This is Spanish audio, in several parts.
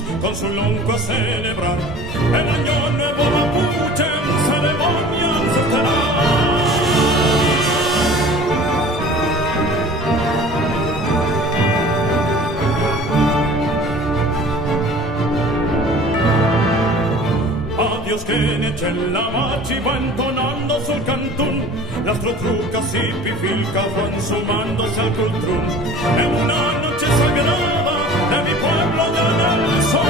vamos con su lonco a celebrar el año nuevo mapuche en ceremonia ancestral. Adiós que en Echela Machi va entonando su cantún, las trotrucas y pifilcas van sumándose al cultrún, en una noche sagrada de mi pueblo de el sol.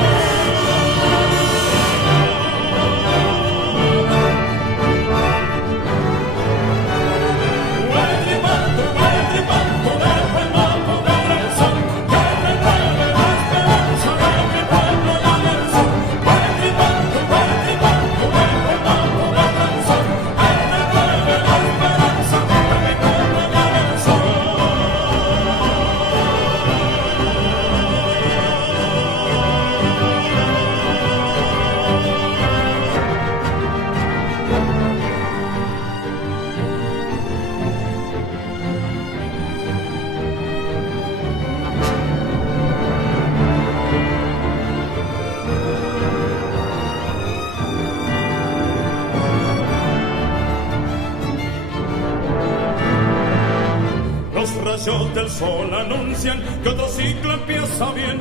Rayos del sol anuncian que otro ciclo empieza bien,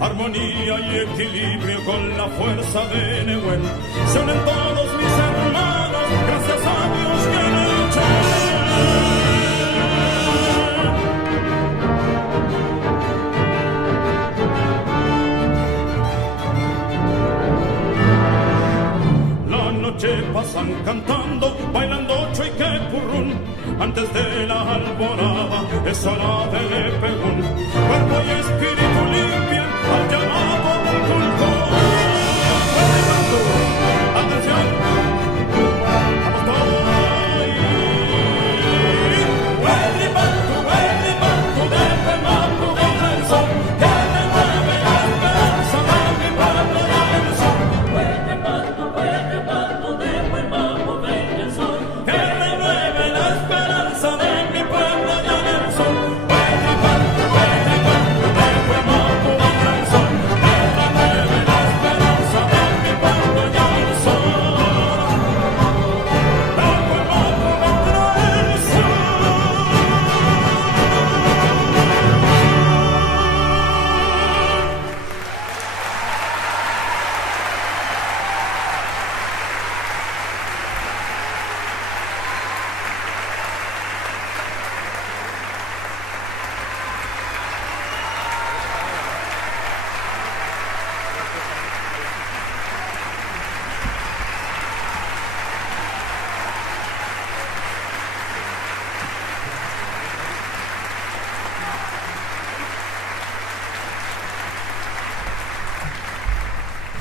armonía y equilibrio con la fuerza de Nehuen. Se unen todos mis hermanos, gracias a Dios que han hecho. La noche pasan cantando, bailando choique purrún. Antes de la alborada es hora del pegún. Cuerpo y espíritu limpian al llamado del culto. ¡Atención! ¡Vamos todos! ¡Huelibantu de Pemapu venga el sol! ¡Que renueve la esperanza de mi pueblo y el sol! ¡Huelibantu de Pemapu venga el sol! ¡Que renueve la esperanza de mi pueblo y el sol! ¡Huelibantu de Pemapu venga el sol! ¡Que renueve la esperanza de mi pueblo y el sol! ¡De Pemapu vendrá el sol!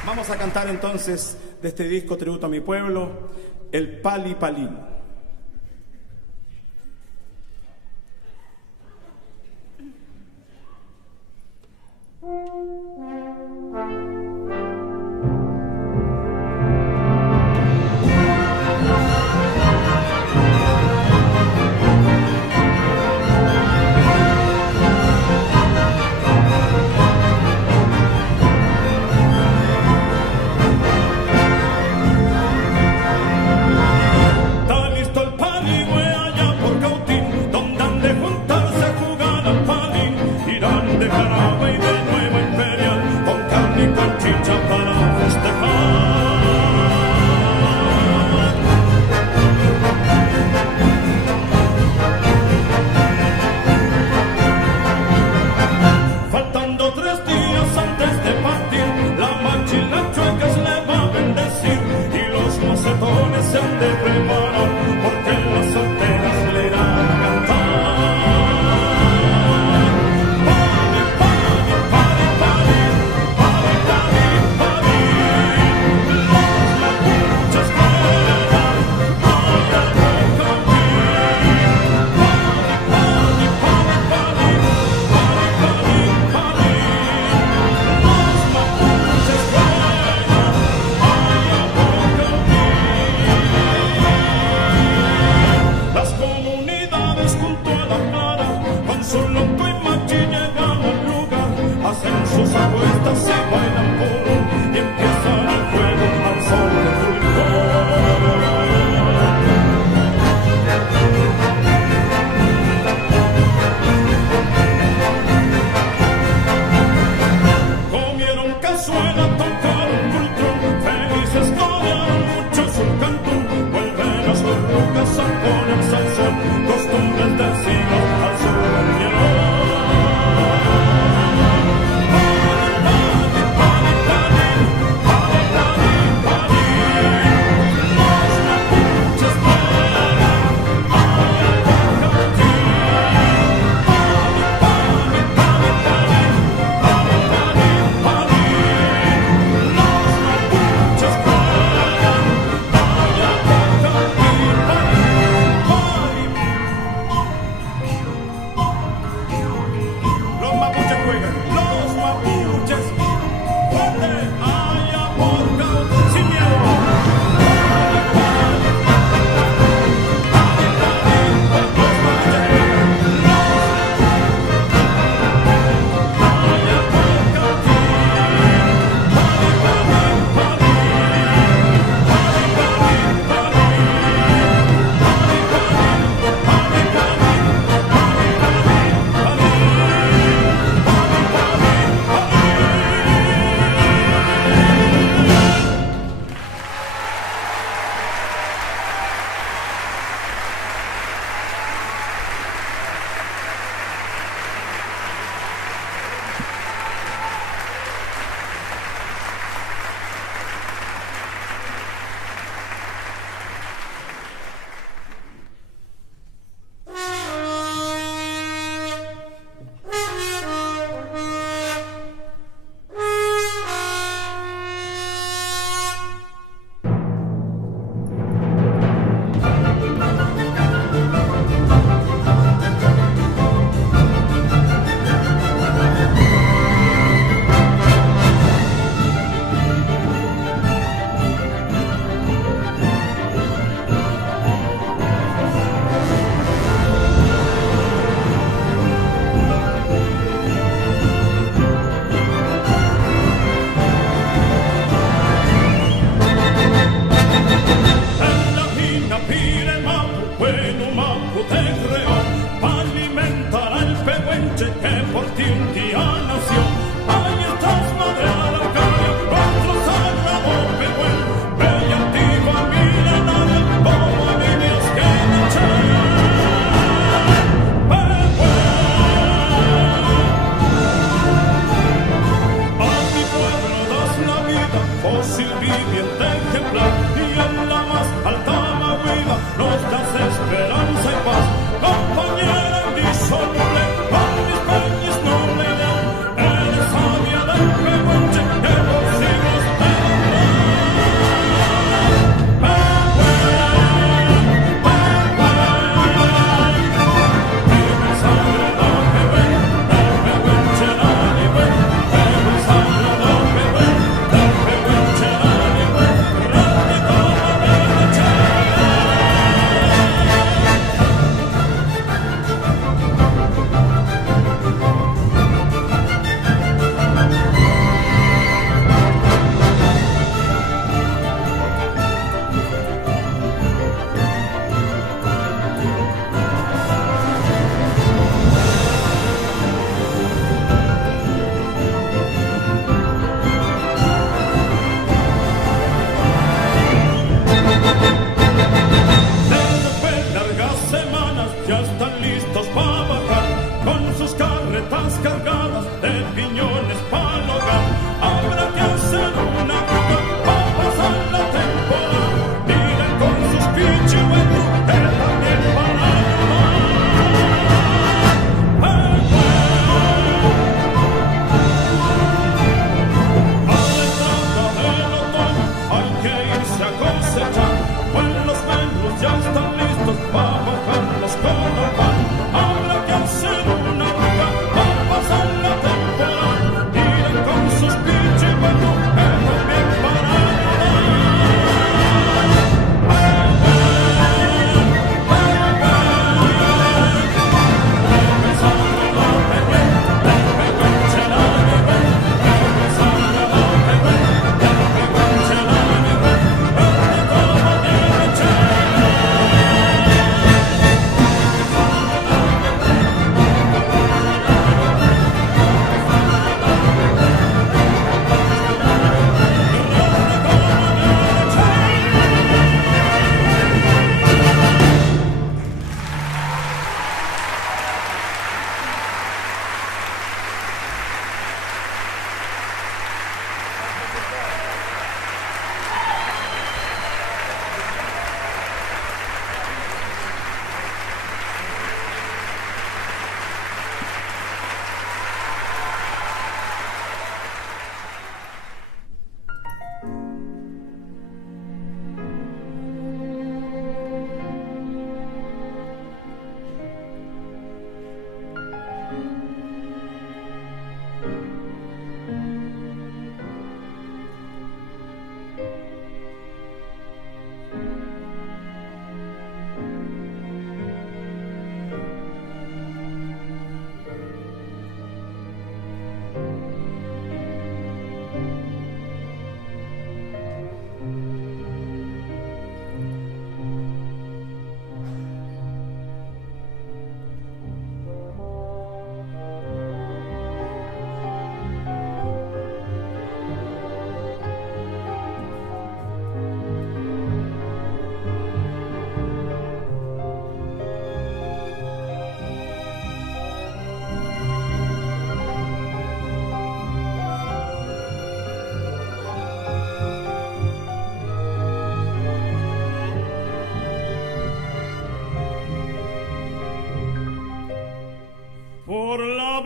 Vamos a cantar entonces de este disco Tributo a mi pueblo, el Pali Palín. Está listo el pali, güey, allá por Cautín, donde han de juntarse a jugar al pali. Irán de jarabe y de Nueva Imperial, con carne y con chicha para festejar. Faltando 3 días antes de partir, la marcha y las chuecas le va a bendecir, y los macetones se han de preparar, porque las solteras le irán a cantar. Pali, pali, pali, pali, pali, pali, cazuela toca el cultrón, felices corean muchos un cantú, vuelven las tortugas a ponerse al sol, costumbres del siglo al sur del hielo.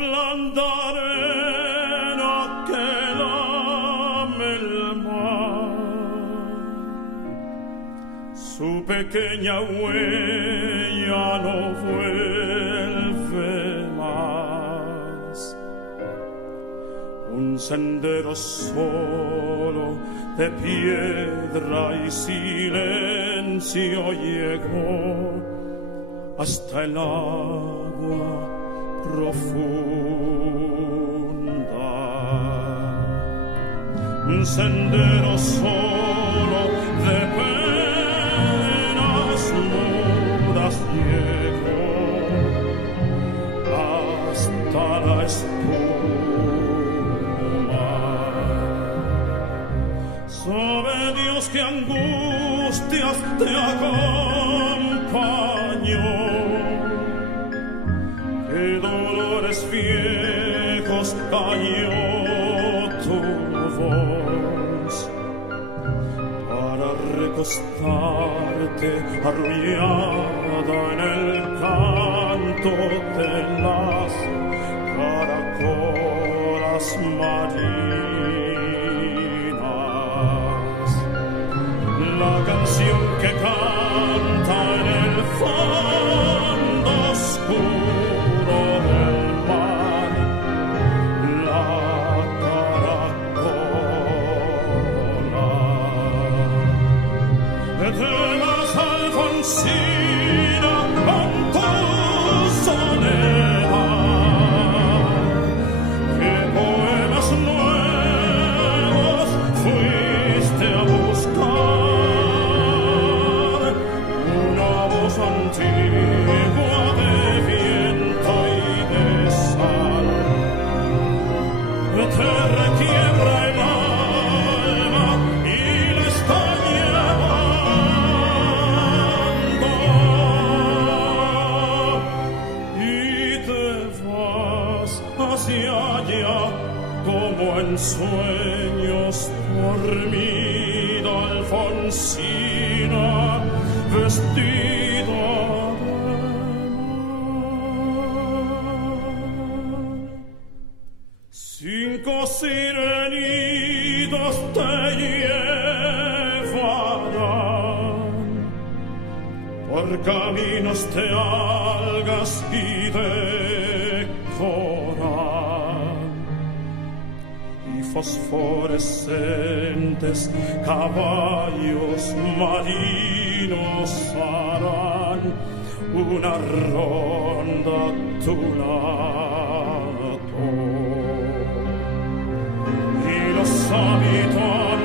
blanda arena que lame el mar. Su pequeña huella no vuelve más. Un sendero solo de piedra y silencio llegó hasta el agua profunda. Un sendero solo de penas mudas llegó hasta la espuma. Sabe Dios que angustias te acompañó, qué dolores viejos cayó tu voz para recostarte arrullada en el canto de las caracolas marinas. La canción que canta en el fondo oscuro del mar, la caracola. Eternas Alfonsina, con tu soledad, qué poemas nuevos fuiste a buscar, una voz antigua de viento y de sal, te requiebra el alma y la está llevando, y te vas hacia allá como en sueños dormida Alfonsina, vestida de mar. 5 sirenitas te llevarán por caminos de algas y de coral, y fosforescentes caballos marinos harán una ronda a tu lado, y los habitantes